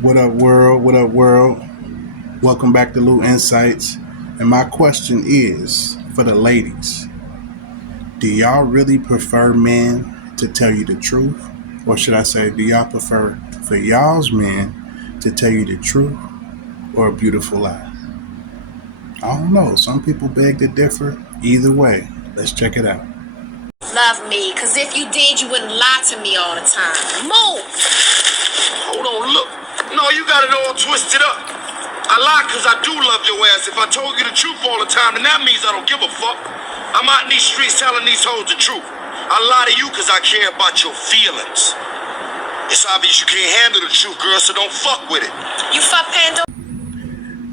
What up, world? What up, world? Welcome back to Lou Insights. And my question is for the ladies: do y'all really prefer men to tell you the truth? Or should I say, do y'all prefer for y'all's men to tell you the truth or a beautiful lie? I don't know. Some people beg to differ. Either way, let's check it out. Love me, cause if you did, you wouldn't lie to me all the time. Move! Hold on, look. No, you got it all twisted up. I lie cause I do love your ass. If I told you the truth all the time, then that means I don't give a fuck. I'm out in these streets telling these hoes the truth. I lie to you cause I care about your feelings. It's obvious you can't handle the truth, girl, so don't fuck with it. You fuck Pando?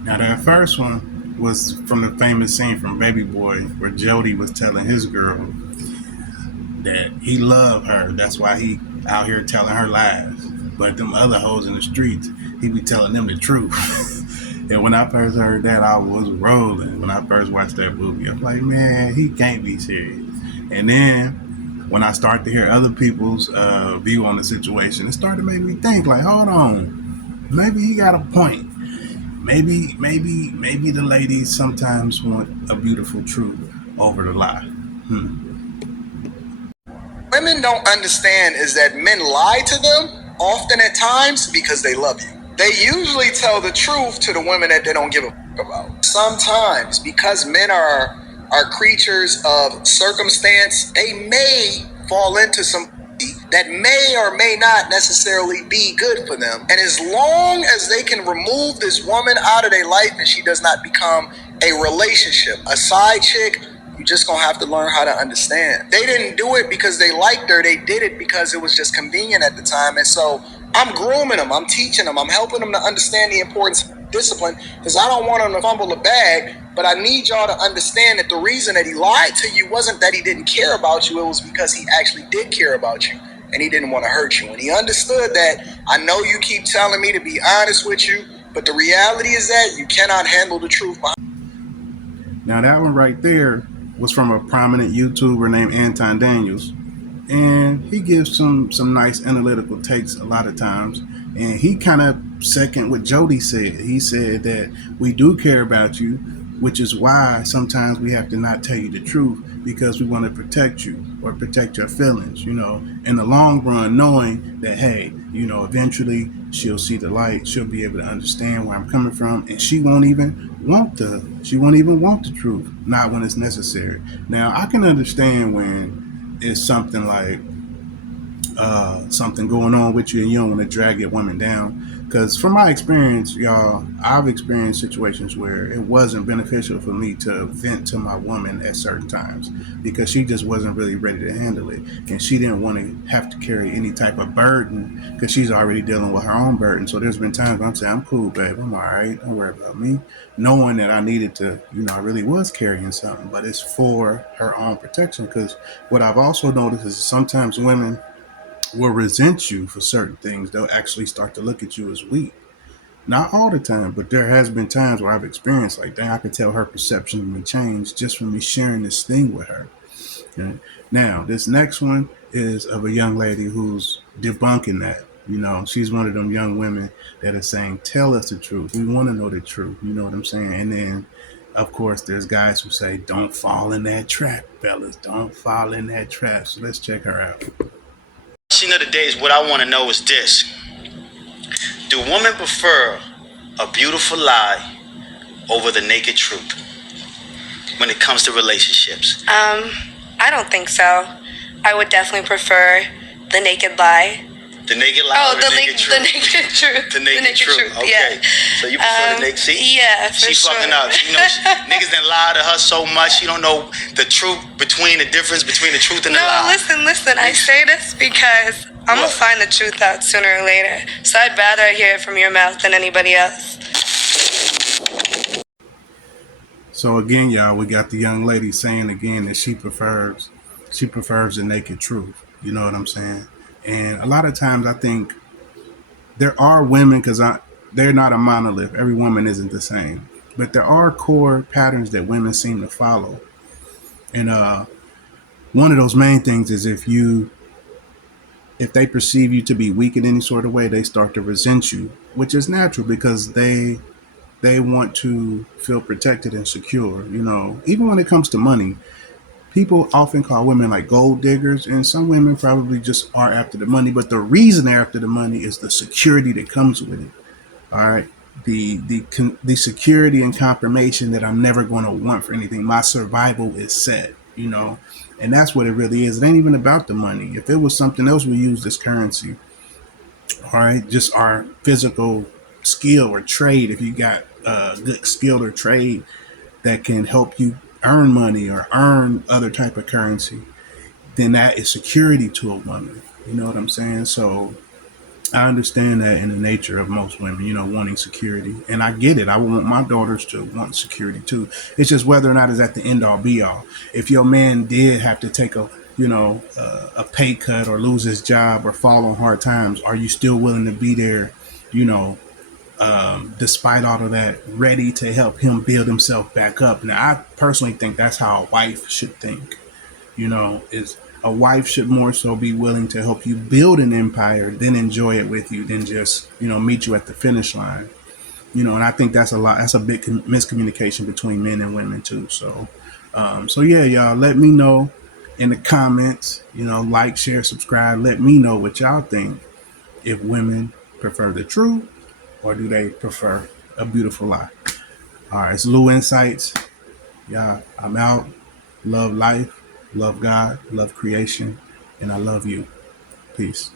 Now, that first one was from the famous scene from Baby Boy where Jody was telling his girl that he loved her. That's why he out here telling her lies. But them other hoes in the streets, he be telling them the truth. And when I first heard that, I was rolling. When I first watched that movie, I'm like, man, he can't be serious. And then when I start to hear other people's view on the situation, it started to make me think, like, hold on, maybe he got a point. Maybe the ladies sometimes want a beautiful truth over the lie. Women don't understand is that men lie to them often at times because they love you. They usually tell the truth to the women that they don't give a fuck about. Sometimes, because men are creatures of circumstance, they may fall into some that may or may not necessarily be good for them. And as long as they can remove this woman out of their life and she does not become a relationship, a side chick, you just gonna have to learn how to understand. They didn't do it because they liked her. They did it because it was just convenient at the time. And so I'm grooming them. I'm teaching them. I'm helping them to understand the importance of discipline because I don't want them to fumble the bag. But I need y'all to understand that the reason that he lied to you wasn't that he didn't care about you. It was because he actually did care about you and he didn't want to hurt you. And he understood that I know you keep telling me to be honest with you, but the reality is that you cannot handle the truth behind. Now that one right there was from a prominent YouTuber named Anton Daniels, and he gives some nice analytical takes a lot of times. And he kind of second what Jody said. He said that we do care about you, which is why sometimes we have to not tell you the truth because we want to protect you or protect your feelings, in the long run, knowing that, hey, eventually she'll see the light, she'll be able to understand where I'm coming from, and she won't even want the truth, not when it's necessary. Now, I can understand when it's something like something going on with you and you don't want to drag your woman down. Because from my experience, y'all, I've experienced situations where it wasn't beneficial for me to vent to my woman at certain times because she just wasn't really ready to handle it. And she didn't want to have to carry any type of burden because she's already dealing with her own burden. So there's been times I'm saying, I'm cool, babe. I'm all right. Don't worry about me. Knowing that I needed to, I really was carrying something, but it's for her own protection. Because what I've also noticed is sometimes women will resent you for certain things. They'll actually start to look at you as weak. Not all the time, but there has been times where I've experienced like, dang, I could tell her perception of me changed just from me sharing this thing with her. Okay? Now, this next one is of a young lady who's debunking that. She's one of them young women that are saying, tell us the truth. We want to know the truth. You know what I'm saying? And then, of course, there's guys who say, don't fall in that trap, fellas. Don't fall in that trap. So let's check her out. Of the days, what I want to know is this: do women prefer a beautiful lie over the naked truth when it comes to relationships? I don't think so. I would definitely prefer the naked lie. The naked lie or the naked truth? The naked truth. The naked truth. Okay. Yeah. So you prefer the naked? See? Yeah, for she sure. Fucking up. Niggas done lie to her so much she don't know the truth between the difference between the truth and the lie. No, listen. I say this because I'm going to find the truth out sooner or later. So I'd rather hear it from your mouth than anybody else. So again, y'all, we got the young lady saying again that she prefers the naked truth. You know what I'm saying? And a lot of times I think there are women, because they're not a monolith. Every woman isn't the same. But there are core patterns that women seem to follow. And one of those main things is if they perceive you to be weak in any sort of way, they start to resent you which is natural because they want to feel protected and secure. You know, even when it comes to money, people often call women like gold diggers, and some women probably just are after the money. But the reason they're after the money is the security that comes with it. All right, the security and confirmation that I'm never going to want for anything. My survival is set. You know, and that's what it really is. It ain't even about the money. If it was something else, we use this currency. All right, just our physical skill or trade. If you got good skill or trade that can help you earn money or earn other type of currency, then that is security to a woman. You know what I'm saying? So I understand that in the nature of most women, you know, wanting security. And I get it. I want my daughters to want security too. It's just whether or not it's at the end all be all. If your man did have to take a pay cut or lose his job or fall on hard times, are you still willing to be there, you know, despite all of that, ready to help him build himself back up? Now, I personally think that's how a wife should think. You know, is a wife should more so be willing to help you build an empire, then enjoy it with you, than just meet you at the finish line. You know, and I think that's a lot. That's a big miscommunication between men and women too. So yeah, y'all, let me know in the comments. You know, like, share, subscribe. Let me know what y'all think. If women prefer the truth, or do they prefer a beautiful lie? All right, it's Lou Insights. Yeah, I'm out. Love life, love God, love creation, and I love you. Peace.